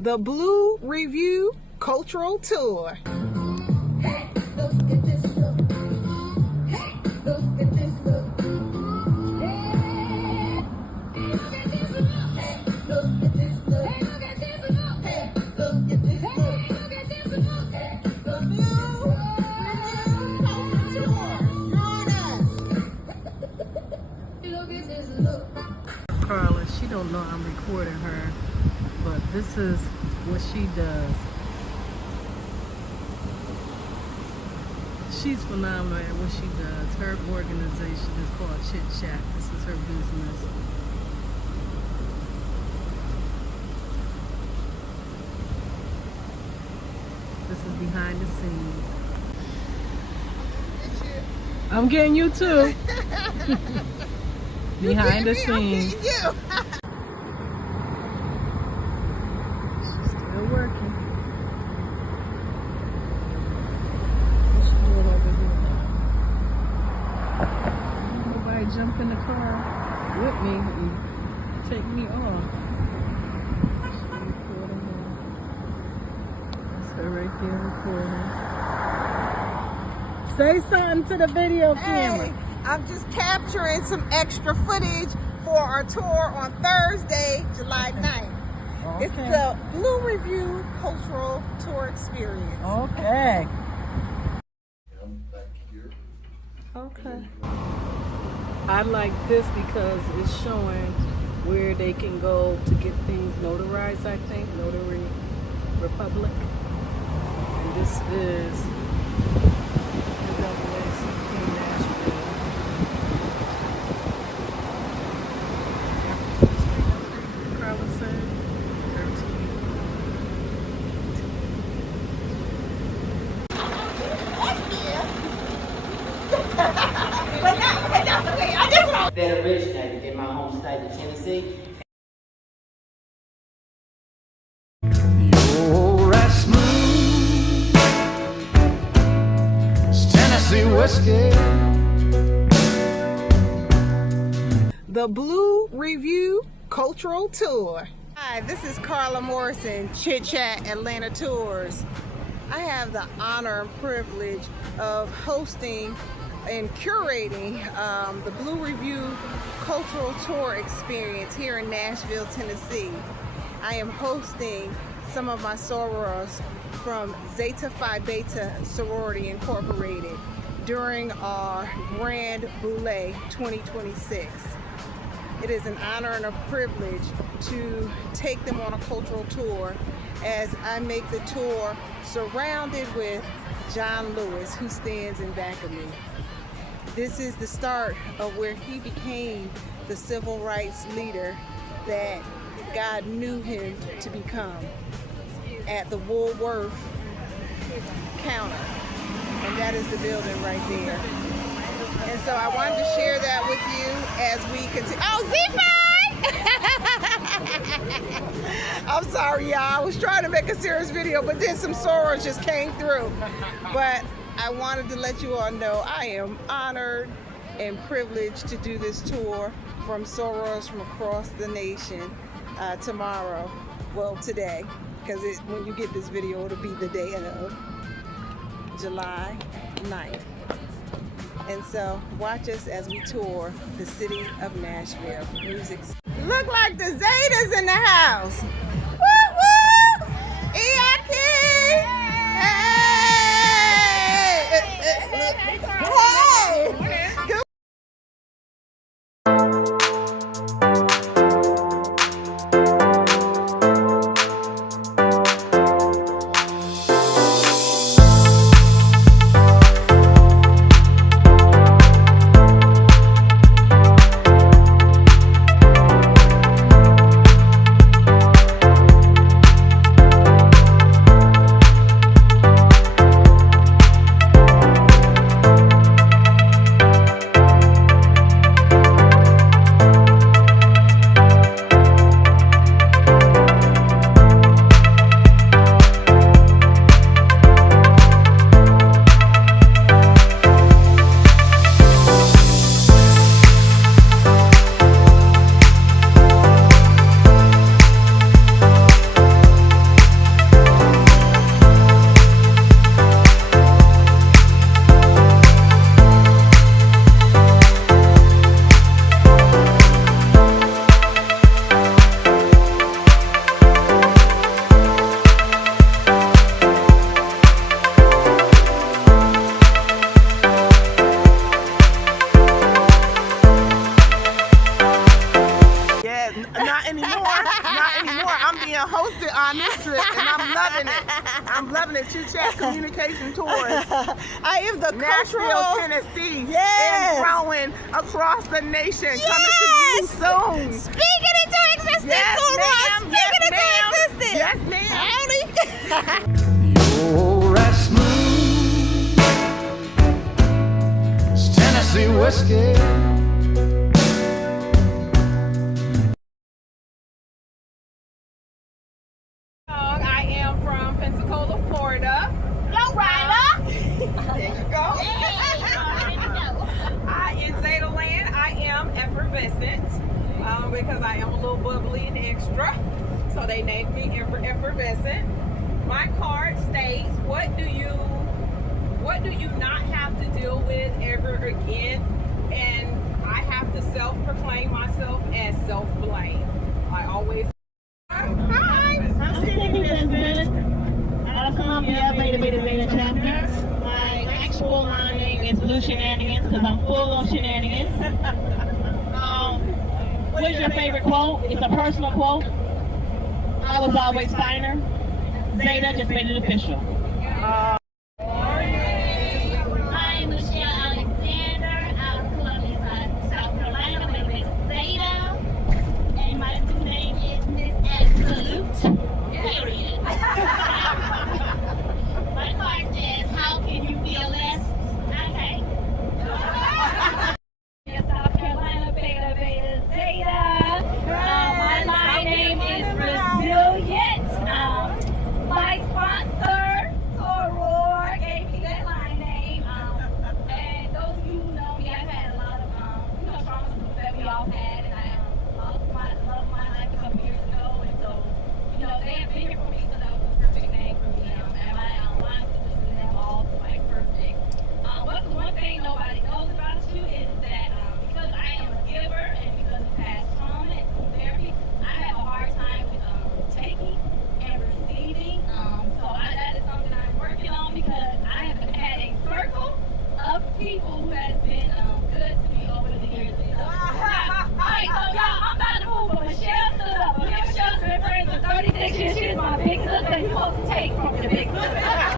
The Boule Review Cultural Tour. Hey, look at this look. Hey, look at this look. Hey, look at this look. Hey, look at this look. Hey, look at this look. Hey, look at this look. Hey, look at this look. Hey, the Boule Review Cultural Tour. Join us. Look at this look. Carla, she don't know I'm recording her, but this is what she does. She's phenomenal at what she does. Her organization is called Chit. This is her business. This is behind the scenes. I'm getting you too. Behind the scenes. She's still working. What's she doing over here? Nobody jump in the car with me and take me off. She recording now. That's her right there recording. Say something to the video camera. I'm just capturing some extra footage for our tour on Thursday, July 9th. Okay. It's the Boule Review Cultural Tour Experience. Okay. Okay. I like this because it's showing where they can go to get things notarized, I think. Notary Republic. And this is the NAACP Nashville. Carla said 13. That originated in my home state of Tennessee. You're as smooth as Tennessee whiskey. The Boule Review Cultural Tour. Hi, this is Carla Morrison, Chit Chat Atlanta Tours. I have the honor and privilege of hosting and curating the Boule Review Cultural Tour Experience here in Nashville, Tennessee. I am hosting some of my sorors from Zeta Phi Beta Sorority Incorporated during our Grand Boule 2026. It is an honor and a privilege to take them on a cultural tour as I make the tour surrounded with John Lewis, who stands in back of me. This is the start of where he became the civil rights leader that God knew him to become at the Woolworth counter. And that is the building right there. And so I wanted to share that with you as we continue. Oh, Z5! I'm sorry, y'all. I was trying to make a serious video, but then some sorors just came through. But I wanted to let you all know I am honored and privileged to do this tour from sorors from across the nation tomorrow. Well, today, because when you get this video, it'll be the day of July 9th. And so watch us as we tour the city of Nashville. Music. Look like the Zetas in the house. Woo woo! EIP! Hey! Good. it on this trip, and I'm loving it. I'm loving it. Chit Chat Communication Tours. I am the Nashville, cultural. Tennessee, Yes. and growing across the nation. Yes. Coming to you soon. Speaking into existence, Yes, Soror. ma'am. Speaking Yes, ma'am. into existence. Yes, ma'am. Howdy. You're right smooth as Tennessee whiskey. I am from Pensacola, Florida. Go, Ryder. There you go. In Zeta land, I am effervescent because I am a little bubbly and extra. So they named me effervescent. My card states, what do you not have to deal with ever again? And I have to self-proclaim myself as self-blame. I always. Hi. I'm sitting here out of Columbia, Zeta chapter. My actual line name is Blue Shenanigans because I'm full on shenanigans. What is your favorite quote? It's a personal quote. I was always Steiner. Zeta just made it official. Hi, Michelle Alexander out of Columbia, South Carolina. My name is Zeta, and my new name is Miss Absolute. Period. My card says, "How can you feel less?" Okay. South Carolina, Beta, Beta, Zeta. My line name is Resilient. My sponsor, Soror, gave me that line name. And those of you who know me, I've had a lot of traumas that we all had, and I lost my love of my life a couple years ago, and so they have been here for me, so that was a perfect thing for me. And my sisters and them all like perfect. What's the one thing nobody knows about you is that because I am a giver and because of past trauma and therapy, I have a hard time with taking and receiving. So that is something I'm working on because I have had a circle of people who has been good to me over the years. Alright, so y'all, I'm about to move, but Michelle stood up. Michelle's been friends for 36 years. She's my big sister. You're supposed to take from the big sister.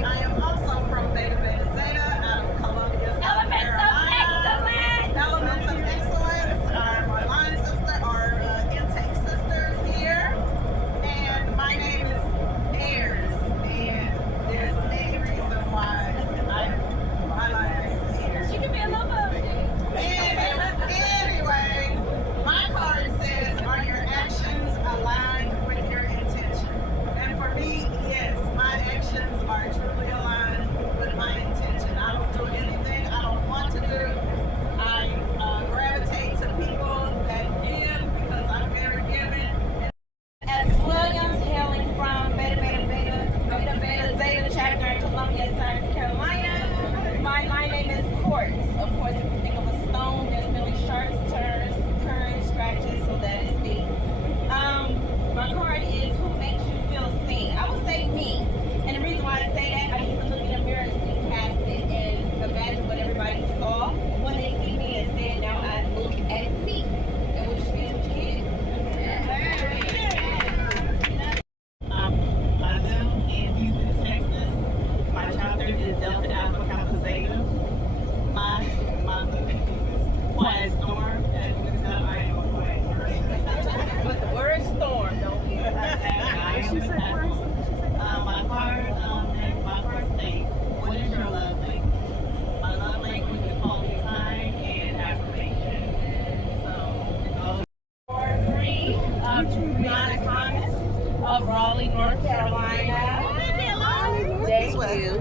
I am also from Beta Beta Zeta out of Columbia, South Elements of Carolina. excellence. Elements of excellence. My line sister, our intake sisters here, and my name is Ayers, and there's many reasons why my line name is Ayers. She can be a little bit. Anyway, my card says, "Are your actions aligned with your intention?" And for me, yes, my actions are truly aligned with my intention. I don't do anything I don't want to do. I gravitate to people that give because I'm very giving. Alex Williams, hailing from Beta Zeta chapter in Columbia, South Carolina. My line name is Quartz. Of course, if you think of a stone, there's many sharps, turns, currents, scratches, so that is me. My card is who makes you feel seen. I would say me. And the reason why I say that, I used to look in the mirror and see past it and imagine what everybody saw when they see me instead. Now I look at me. And what you see is what you get. I live in Houston, Texas. My chapter is Delta Alpha Kappa Zeta. My quiet storm, as you can tell, I am a quiet storm. But the word storm don't mean I am a quiet storm. My card states, what is your love language? My love language is quality time and affirmation. So, Ward 3, Brianna Thomas of Raleigh, North Carolina. Thank you.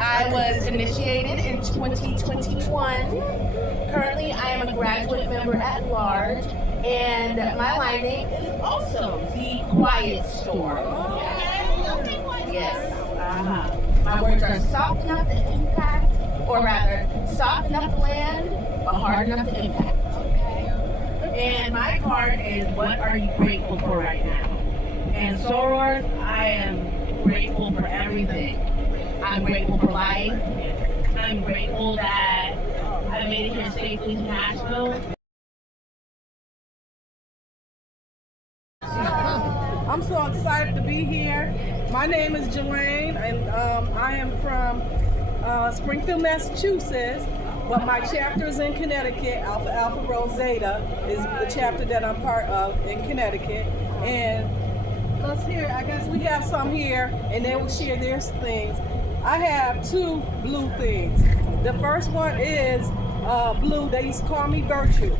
I was initiated in 2021. Currently, I am a graduate member at large, and my line name is also The Quiet Storm. Yes. My words are soft enough to impact, or rather, soft enough to land, but hard enough to impact. And my card is, what are you grateful for right now? And sorors, I am grateful for everything. I'm grateful for life. I'm grateful that I made it here safely to Nashville. I'm so excited to be here. My name is Jelaine, and I am from Springfield, Massachusetts, but my chapter is in Connecticut. Alpha Alpha Rho Zeta is the chapter that I'm part of in Connecticut. And let's hear, I guess we have some here, and they will share their things. I have 2 blue things. The first one is blue. They used to call me virtue.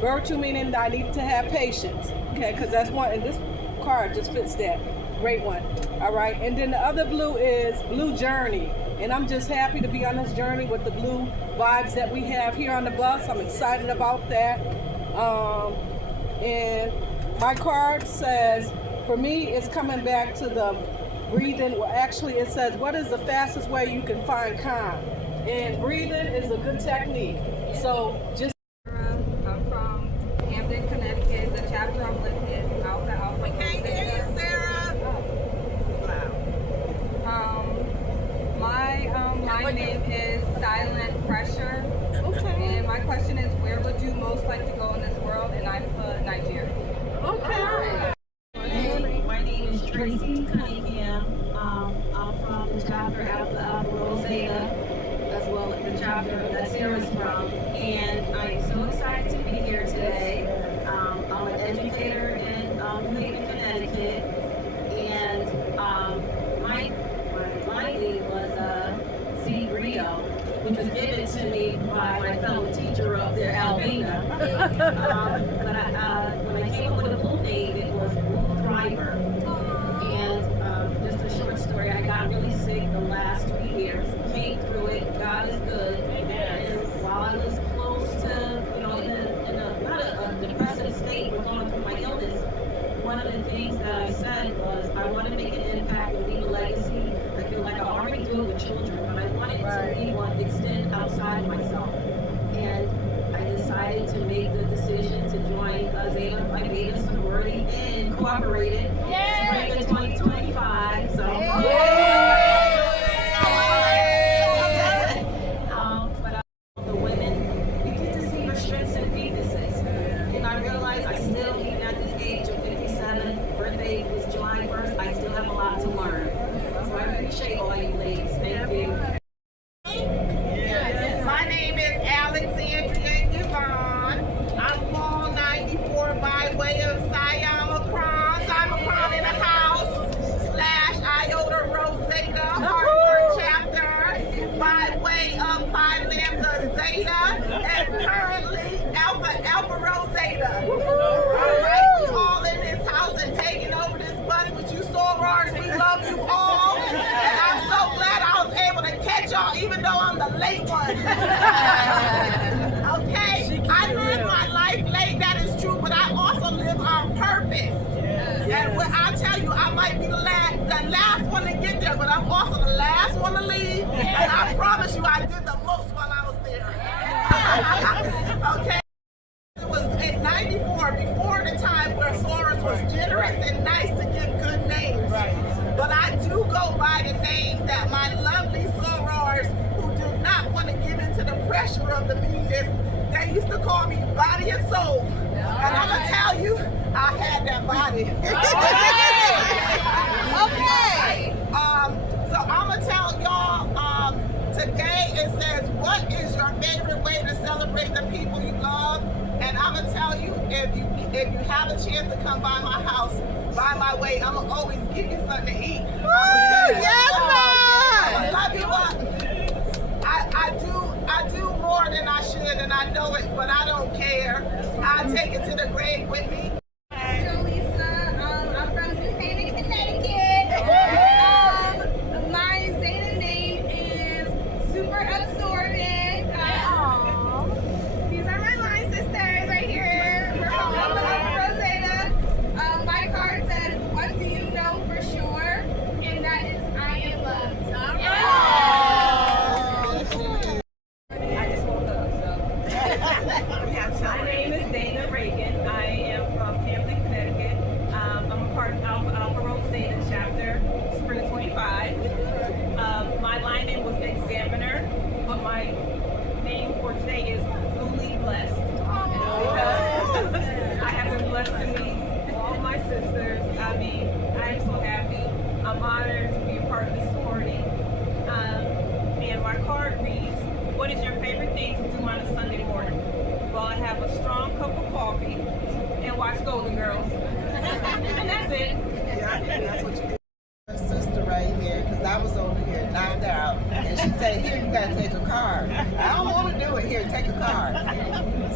Virtue meaning I need to have patience. Okay, because that's one, and this card just fits that. Great one. All right, and then the other blue is blue journey. And I'm just happy to be on this journey with the blue vibes that we have here on the bus. I'm excited about that. And my card says, for me, it's coming back to the breathing. Well, actually, it says, what is the fastest way you can find calm? And breathing is a good technique. So just. I'm from Hamden, Connecticut. The chapter I'm with is Alpha Alpha. We can't hear you, Sarah. My name is Silent Pressure. Okay. And my question is, where would you most like to go in this world? And I put Nigeria. Okay. My name is Tracy Cunningham. I'm from the chapter Alpha Alpha Rho Zeta, as well as the chapter that Sarah's from. And I am so excited to be here today. I'm an educator in New Haven, Connecticut. And my name was Rio, which was given to me by my fellow teacher up there, Alvina. But when I came up with a blue name, it was Blue Thriver. And just a short story, I got really sick the last 2 years. Came through it. God is good. And while I was close to, in a not a depressive state, but going through my illness, one of the things that I said was I want to make an impact and leave a legacy. I feel like I already do it with children, but I wanted to be one extend outside myself. And I decided to make the decision to join Zeta Phi Beta Sorority and Incorporated spring of 2025. So. But the women, you get to see your strengths and weaknesses. And I realize I still, even at this age of 57, birthday was July 1st, I still have a lot to learn. So I appreciate all you ladies. Thank you. My name is Alexandria Yvonne. I'm Mall 94 by way of Siamacron. Siamacron in the house / Iota Rosetta Hardware chapter by way of Phi Lambda Zeta and currently Alpha Alpha Rosetta. Alright, we all in this house and taking over this bus with you sorors. We love you all. And I'm so glad I was able to catch y'all even though I'm the late one. Okay? I live my life late, that is true, but I also live on purpose. And what I tell you, I might be the last one to get there, but I'm also the last one to leave. And I promise you I did the most while I was there. Okay? It was in 94, before the time where Sorors was generous and nice to give good names. But I do go by the name that my lovely sorors who did not want to give into the pressure of the meanness, they used to call me Body and Soul. And I'm going to tell you, I had that body. Okay. So I'm going to tell y'all, today it says, what is your favorite way to celebrate the people you love? And I'm going to tell you, if you have a chance to come by my house, by my way, I'm going to always give you something to eat. Yes, I love you up. I do more than I should, and I know it, but I don't care. I'll take it to the grave with me. I'm from New Haven, Connecticut. My Zeta name is Super Absorbent. These are my line sisters right here. We're from Rosetta. My card says, what do you know for sure? And that is, I am loved. My name is Dana Reagan. I am from honored to be a part of the sorority. And my card reads, what is your favorite thing to do on a Sunday morning? Well, I have a strong cup of coffee and watch Golden Girls. And that's it. Yeah, that's what you do. Her sister right here, because I was over here knocked out, and she said, here, you gotta take a card. I don't want to do it. Here, take a card.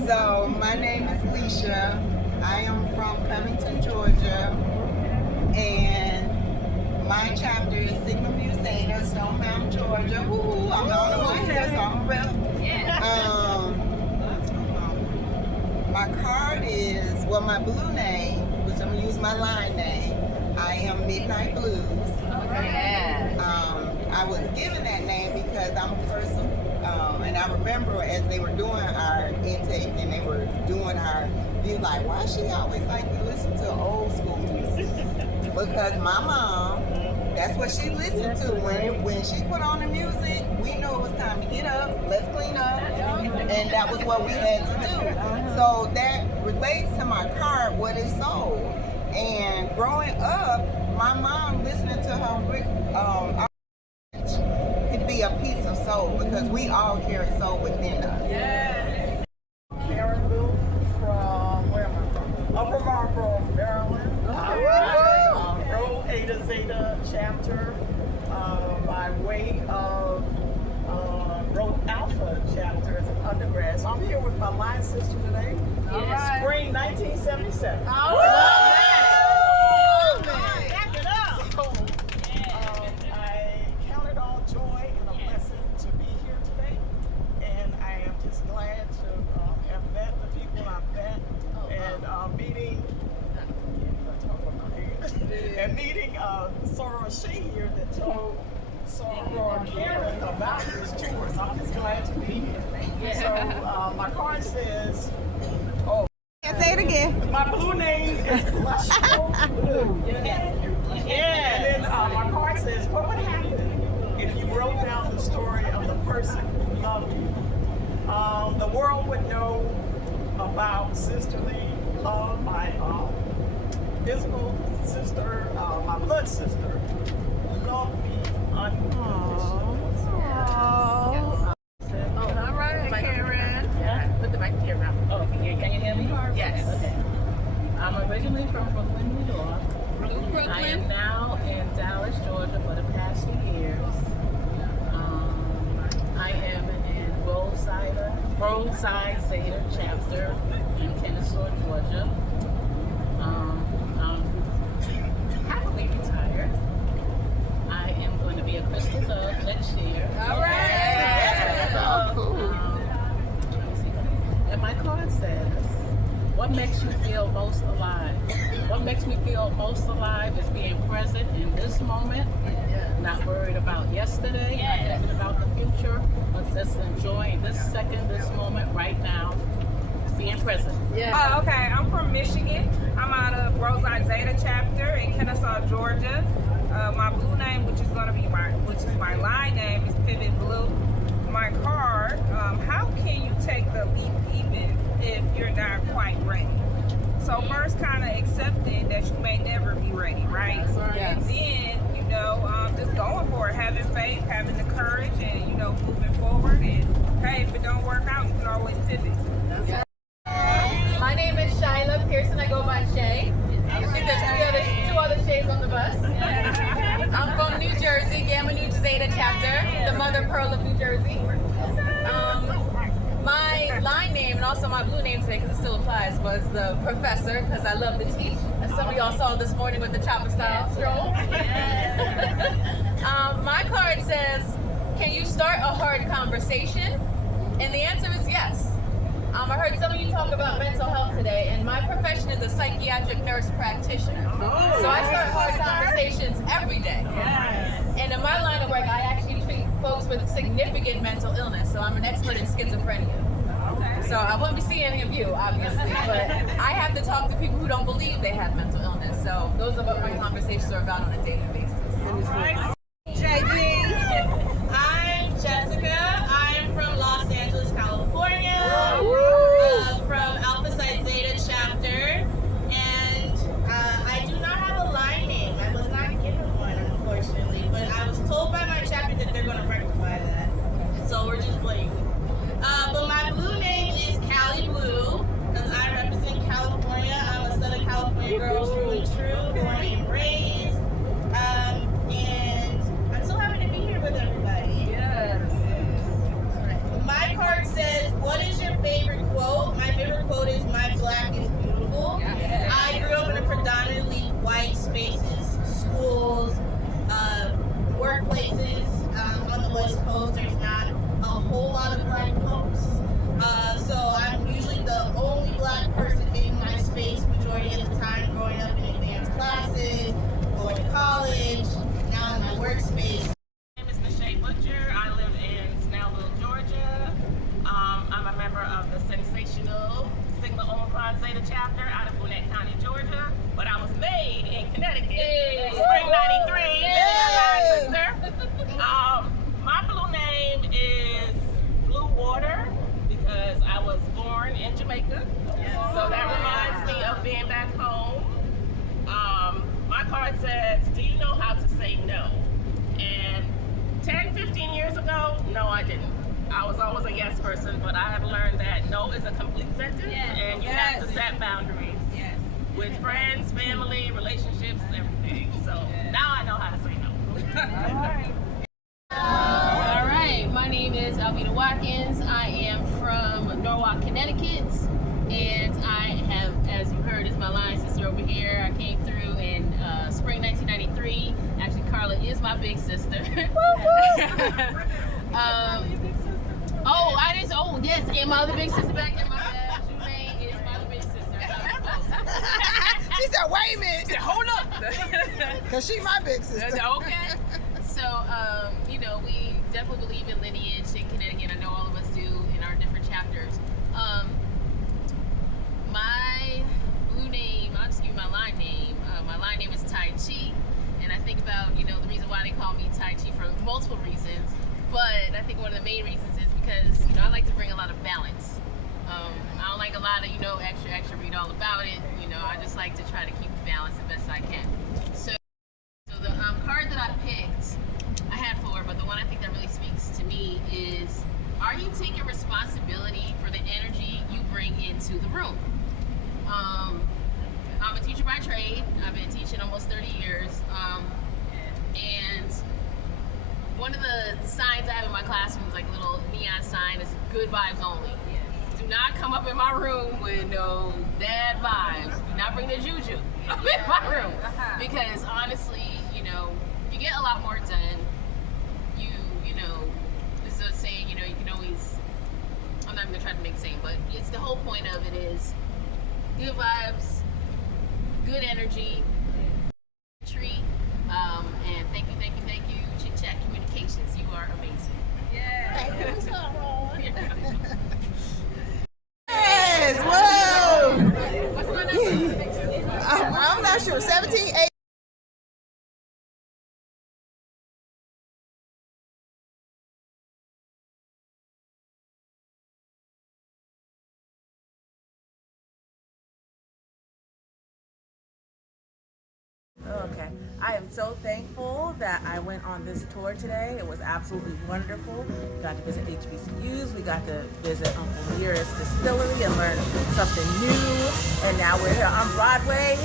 So my name is Leisha. I am from Covington, Georgia, and my chapter is Sigma Mu Zeta, Stone Mountain, Georgia. Woo! I'm the only one here, so I'm a rep. My card is, well, my blue name, which I'm gonna use my line name. I am Midnight Blues. I was given that name because I'm a person, and I remember as they were doing our intake and they were doing our view, like, why she always like to listen to old school music? Because my mom, that's what she listened to. When she put on the music, we knew it was time to get up, let's clean up, and that was what we had to do. So that relates to my card, what is soul. And growing up, my mom listening to her could be a piece of soul because we all carry soul within us. Yes. Karen Boule from, where am I from? I'm from Marlboro, Maryland. Rho Eta Zeta chapter by way of Rho Alpha chapter as an undergrad. So I'm here with my line sister today. Spring 1977. And meeting Sorority here that told Curator about this tour, so I'm just glad to be here. So my card says, Say it again. my blue name is Blue. Yeah. And then my card says, what would happen if you wrote down the story of the person who loved you? The world would know about sisterly love, my physical sister, my blood sister, who loved me unconditionally. All right, Karen. Put the mic here now. Oh, can you hear me? Yes. Okay. I'm originally from Brooklyn, New York. I am now in Dallas, Georgia for the past 2 years. I am in Roadside Zeta chapter in Kennesaw, Georgia. Happily retired. I am going to be a Crystal Dove next year. All right. Cool. And my card says, what makes you feel most alive? What makes me feel most alive is being present in this moment, not worried about yesterday, not thinking about the future, but just enjoying this second, this moment right now, being present. Oh, okay. I'm from Michigan. I'm out of Roadside Zeta chapter in Kennesaw, Georgia. My blue name, which is my line name, is Pivot Blue. My card, how can you take the leap even if you're not quite ready? So first, kind of accepting that you may never be ready, right? And then, just going for it, having faith, having the courage, and moving forward. And hey, if it don't work out, you can always pivot. My name is Shyla Pearson. I go by Shay. I think there's two other Shays on the bus. I'm from New Jersey, Gamma Nu Zeta chapter, the mother pearl of New Jersey. My line name and also my blue name today, because it still applies, was the professor, because I love to teach. As some of y'all saw this morning with the chopper style stroll. My card says, can you start a hard conversation? And the answer is yes. I heard some of you talk about mental health today, and my profession is a psychiatric nurse practitioner. So I start hard conversations every day. And in my line of work, I actually treat folks with significant mental illness. So I'm an expert in schizophrenia. So I wouldn't be seeing any of you, obviously, but I have to talk to people who don't believe they have mental illness. So those are what my conversations are about on a daily basis. JB. I'm Jessica. I'm from Los Angeles, California. From Alpha Psi Zeta chapter. And I do not have a line name. I was not given one, unfortunately. Jamaica. So that reminds me of being back home. My card says, do you know how to say no? And 10, 15 years ago, no, I didn't. I was always a yes person, but I have learned that no is a complete sentence, and you have to set boundaries with friends, family, relationships, everything. So now I know how to say no. All right, my name is Alvina Watkins. I am from Norwalk, Connecticut, and I have, as you heard, is my line sister over here. I came through in spring 1993. Actually, Carla is my big sister. Yes, and my other big sister back there, my dad, Jumaine, is my other big sister. She said, wait a minute. She said, hold up. Because she my big sister. Okay. So, you know, we definitely believe in lineage in Connecticut. I know all of us do in our different chapters. My blue name, I'll just give you my line name. My line name is Tai Chi. And I think about, you know, the reason why they call me Tai Chi for multiple reasons. But I think one of the main reasons is because, you know, I like to bring a lot of balance. I don't like a lot of, you know, extra read all about it. You know, I just like to try to keep the balance the best I can. So the card that I picked, I had four, but the one I think that really speaks to me is, are you taking responsibility for the energy you bring into the room? I'm a teacher by trade. I've been teaching almost 30 years. And one of the signs I have in my classroom is like a little neon sign is good vibes only. Do not come up in my room with no bad vibes. Do not bring the juju up in my room. Because honestly, you know, you get a lot more done. You know, this is a saying, you know, you can always, I'm not even gonna try to make a saying, but it's the whole point of it is good vibes, good energy, treat, and thank you, Chit Chat Communications. You are amazing. Yes, whoa! What's my number? I'm not sure. 17, 8. Okay. I am so thankful that I went on this tour today. It was absolutely wonderful. We got to visit HBCUs. We got to visit Uncle Nearest Distillery and learn something new. And now we're here on Broadway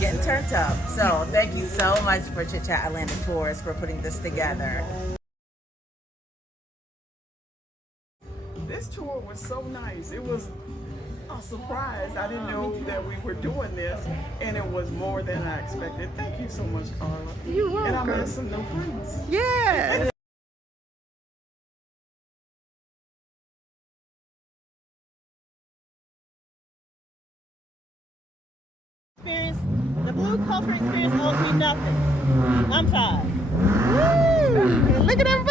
getting turned up. So thank you so much for Chit Chat Atlanta Tours for putting this together. This tour was so nice. It was a surprise. I didn't know that we were doing this, and it was more than I expected. Thank you so much, Carla. You're welcome. And I met some new friends. Yes. Experience, the Blue culture experience owes me nothing. I'm tired. Woo! Look at everybody.